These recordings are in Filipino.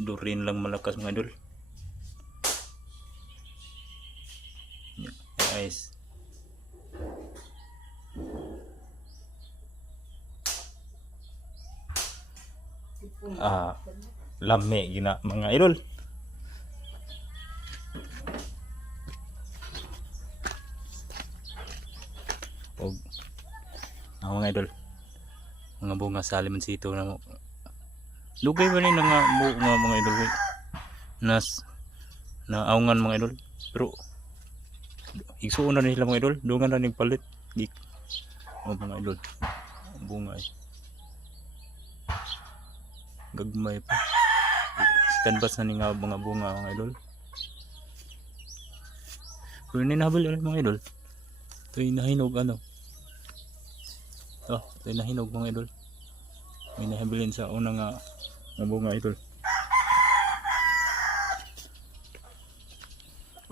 Durin lang malakas mga idol. Guys. Lami gina mga idol. Og mga idol, mga bunga sa alimansito na lugay ba ni nga bunga mga idol nas na aungan mga idol, pero igsuon na nila mga idol, dungan na ning palit gik mga idol bunga ay gagmay pa canvas na ni nga mga bunga mga idol. Pero ninahabol mga idol, ito'y nahinog ano, ito'y nahinog mga idol, may nahabilin sa unang nga bunga idol.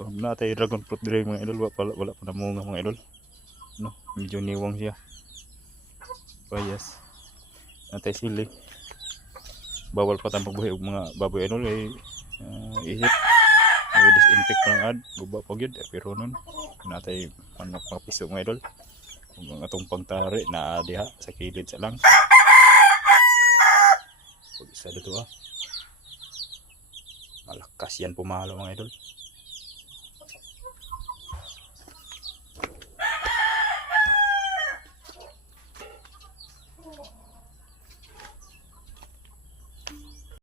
Huwag na tayo dragon fruit dire mga idol, wala pa na munga mga idol, no, medyo niwang siya. Payas natay sili, bawal pa tayong pagbuhi og mga baboy idol ay isip ay disinfect pa ng ad guba pa gyud, pero nun natay manok mga piso mga idol, ug ang atong pangtari na diha sa kilid sa lang. Pag isa dito malakas yan pumalo mga idol.